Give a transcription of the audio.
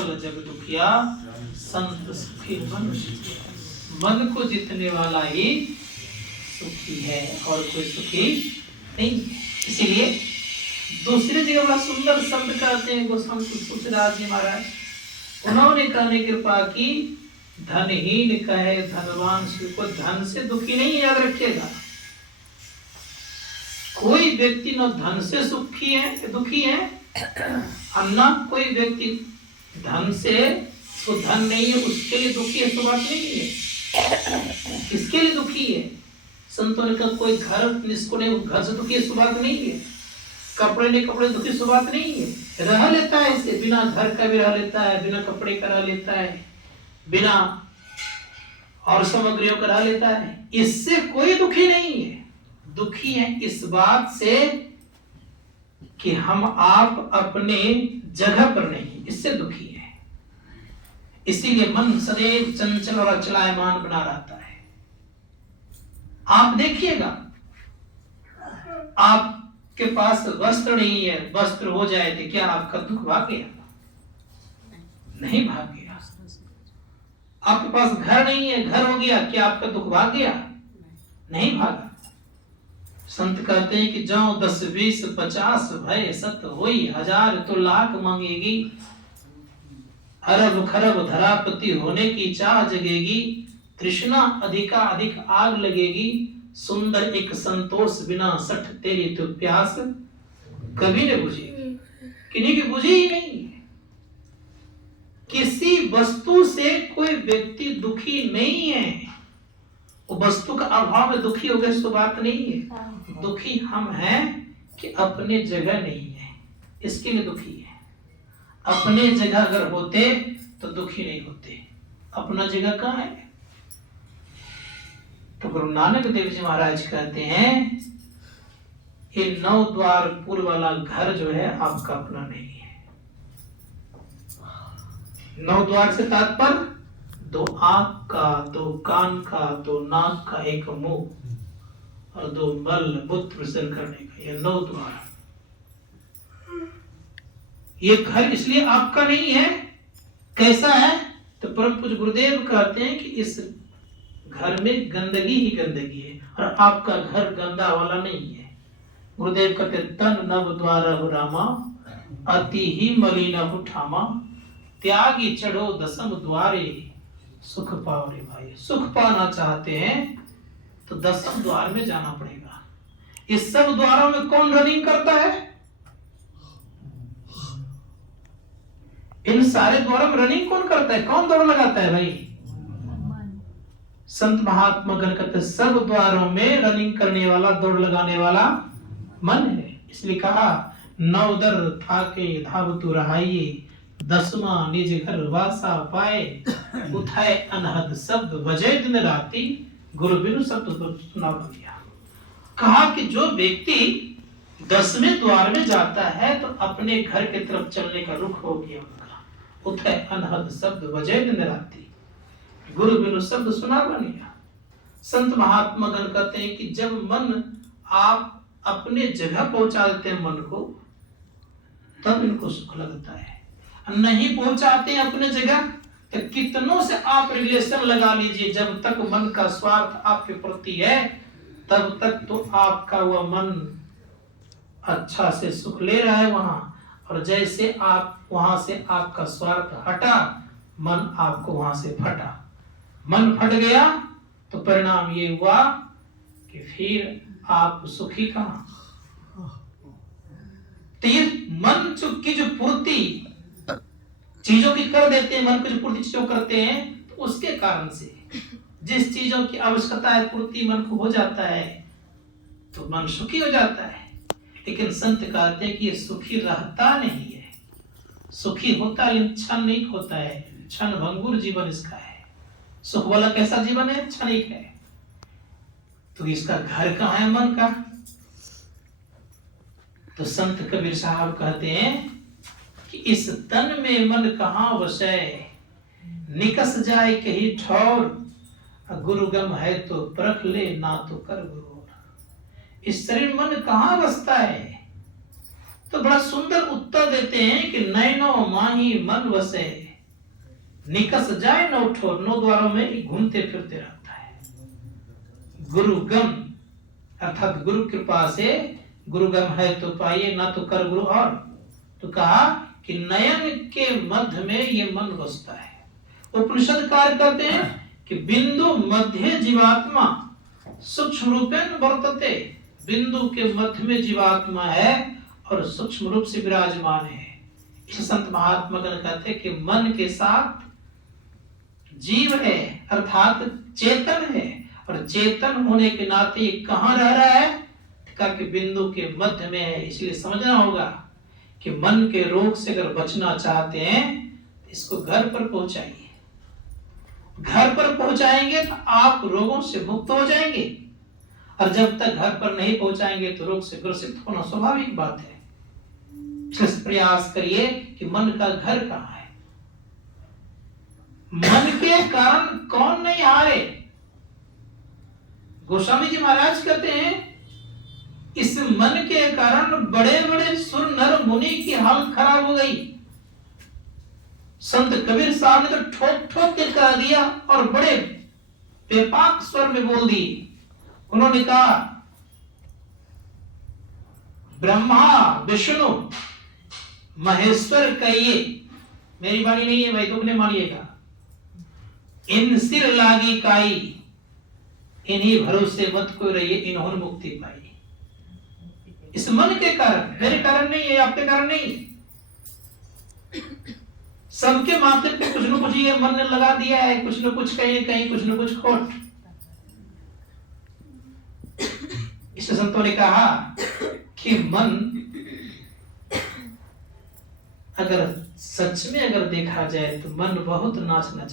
सकल जग दुखिया, संत सुखी मन। मन को जीतने वाला ही सुखी है और कोई सुखी नहीं। इसीलिए दूसरी जगह बड़ा सुंदर शब्द कहते हैं गोस्वामी तुलसीदास जी महाराज, उन्होंने कहने कृपा की, धनहीन कहे धनवान शिव को, धन से दुखी नहीं, याद रखिएगा। कोई व्यक्ति न धन से सुखी है दुखी है, और न कोई व्यक्ति धन से तो धन नहीं है उसके लिए दुखी है, तो बात नहीं है। किसके लिए दुखी है? संतों ने कहा कोई घर जिसको नहीं, घर से दुखी है, सो बात नहीं है। कपड़े नहीं, कपड़े दुखी, सो बात नहीं है। रह लेता है इसे, बिना घर का भी रह लेता है, बिना कपड़े का रह लेता है, बिना और सामग्रियों का रह लेता है, इससे कोई दुखी नहीं है। दुखी है इस बात से कि हम आप अपने जगह पर नहीं, इससे दुखी है। इसीलिए मन सदैव चंचल और अचलायमान बना रहता है। आप देखिएगा, आपके पास वस्त्र नहीं है, वस्त्र हो जाए तो क्या आपका दुख भाग गया? नहीं भाग गया। आपके पास घर नहीं है, घर हो गया, क्या आपका दुख भाग गया? नहीं भागा। संत कहते हैं कि जो 10 20 50 भय सत होई, 1000 तो लाख मांगेगी, अरब खरब धरापति होने की चाह जगेगी, तृष्णा अधिका अधिक आग लगेगी, सुंदर एक संतोष बिना सठ तेरी तो प्यास कभी न बुझेगी। किन्हीं की बुझी ही नहीं। किसी वस्तु से कोई व्यक्ति दुखी नहीं है। वो वस्तु का अभाव में दुखी हो गए तो बात नहीं है। दुखी हम हैं कि अपने जगह नहीं है, इसके लिए दुखी है। अपने जगह अगर होते तो दुखी नहीं होते। अपना जगह कहाँ है? तो गुरु नानक देव जी महाराज कहते हैं ये 9 द्वार पुर वाला घर जो है आपका अपना नहीं है। 9 द्वार से तात्पर्य 2 आंख का, 2 कान का, 2 नाक का, 1 मुंह और 2 मल मूत्र विसर्जन करने का, ये 9 द्वार। ये घर इसलिए आपका नहीं है। कैसा है? तो परम पूज्य गुरुदेव कहते हैं कि इस घर में गंदगी ही गंदगी है और आपका घर गंदा वाला नहीं है। गुरुदेव कहते तन नव द्वार रामा, अति ही मलिन ठामा, त्यागी चढ़ो 10म द्वारे, सुख पाओ रे भाई। सुख पाना चाहते हैं तो 10म द्वार में जाना पड़ेगा। इस सब द्वारों में कौन रनिंग करता है? इन सारे द्वारों में रनिंग कौन करता है? कौन दौड़ लगाता है भाई? संत महात्मा गण कहते सब द्वारों में रनिंग करने वाला, दौड़ लगाने वाला मन है। इसलिए कहा 9 दर थाके धावतु रहाइए, 10वां निज घर वासा पाए, उठाए अनहद शब्द बजे दिन राती, गुरु बिनु शब्द सुना दिया। कहा कि जो व्यक्ति 10वें द्वार में जाता है तो अपने घर की तरफ चलने का रुख हो गया उनका। उठाए अनहद शब्द बजे दिन राती, गुरु बिनु शब्द सुना बनिया। संत महात्मा गण कहते हैं कि जब मन आप अपने जगह पहुंचा देते हैं मन को, तब इनको सुख लगता है। नहीं पहुंचाते हैं अपने जगह तो कितनों से आप रिलेशन लगा लीजिए, जब तक मन का स्वार्थ आपके प्रति है तब तक तो आपका वह मन अच्छा से सुख ले रहा है वहां, और जैसे आप वहां से आपका स्वार्थ हटा, मन आपको वहां से फटा। मन फट गया तो परिणाम ये हुआ कि फिर आप सुखी कहां? तो ये मन की जो पूर्ति चीजों की कर देते हैं, मन को जो पूर्ति चीजों करते हैं, तो उसके कारण से जिस चीजों की आवश्यकता है पूर्ति मन को हो जाता है तो मन सुखी हो जाता है। लेकिन संत कहते हैं कि ये सुखी रहता नहीं है। सुखी होता है लेकिन क्षण नहीं होता है, क्षण भंगुर जीवन इसका है। सुख वाला कैसा जीवन है? क्षणिक है। तो इसका घर कहाँ है मन का? तो संत कबीर साहब कहते हैं कि इस तन में मन कहाँ वसे, निकस जाए कहीं ठौर, गुरुगम है तो परख ले, ना तो कर गुरु। इस शरीर मन कहाँ बसता है? तो बड़ा सुंदर उत्तर देते हैं कि नैनो माही मन वसे, निकस जाए न उठो, 9 द्वारों में घूमते फिरते रहता है। गुरुगम अर्थात गुरु कृपा से, गुरुगम है तो पाइए, ना तो कर गुरु और। तो कहा कि नयन के मध्य में ये मन बसता है। उपनिषद कार्य करते हैं कि बिंदु मध्य जीवात्मा सूक्ष्म रूपेण वर्तते, बिंदु के मध्य में जीवात्मा है और सूक्ष्म रूप से विराजमान है। इस संत महात्मा गण कहते हैं कि मन के साथ जीव है अर्थात चेतन है, और चेतन होने के नाते ये कहां रह रहा है, कहा कि बिंदु के मध्य में है। इसलिए समझना होगा कि मन के रोग से अगर बचना चाहते हैं तो इसको घर पर पहुंचाइए। घर पर पहुंचाएंगे तो आप रोगों से मुक्त हो जाएंगे, और जब तक घर पर नहीं पहुंचाएंगे तो रोग से ग्रसित होना स्वाभाविक बात है। प्रयास करिए कि मन का घर कहां है। मन के कारण कौन नहीं हारे। गोस्वामी जी महाराज कहते हैं इस मन के कारण बड़े बड़े सुर नर मुनि की हालत खराब हो गई। संत कबीर साहब ने तो ठोक ठोक के कह दिया और बड़े बेपाक स्वर में बोल दी। उन्होंने कहा ब्रह्मा विष्णु महेश्वर कहिए, मेरी वाणी नहीं है भाई, तुम ने मानिएगा, इन सिर लागी काई, इन्हीं भरोसे मत को रहिए, इन्होंने मुक्ति पाई। इस मन के कारण, मेरे कारण नहीं है, आपके कारण नहीं। सबके माथे पे कुछ न कुछ ये मन ने लगा दिया है, कुछ न कुछ कहीं कहीं कुछ न कुछ खोट। इस संतों ने कहा कि मन अगर सच में अगर देखा जाए तो मन बहुत नाचना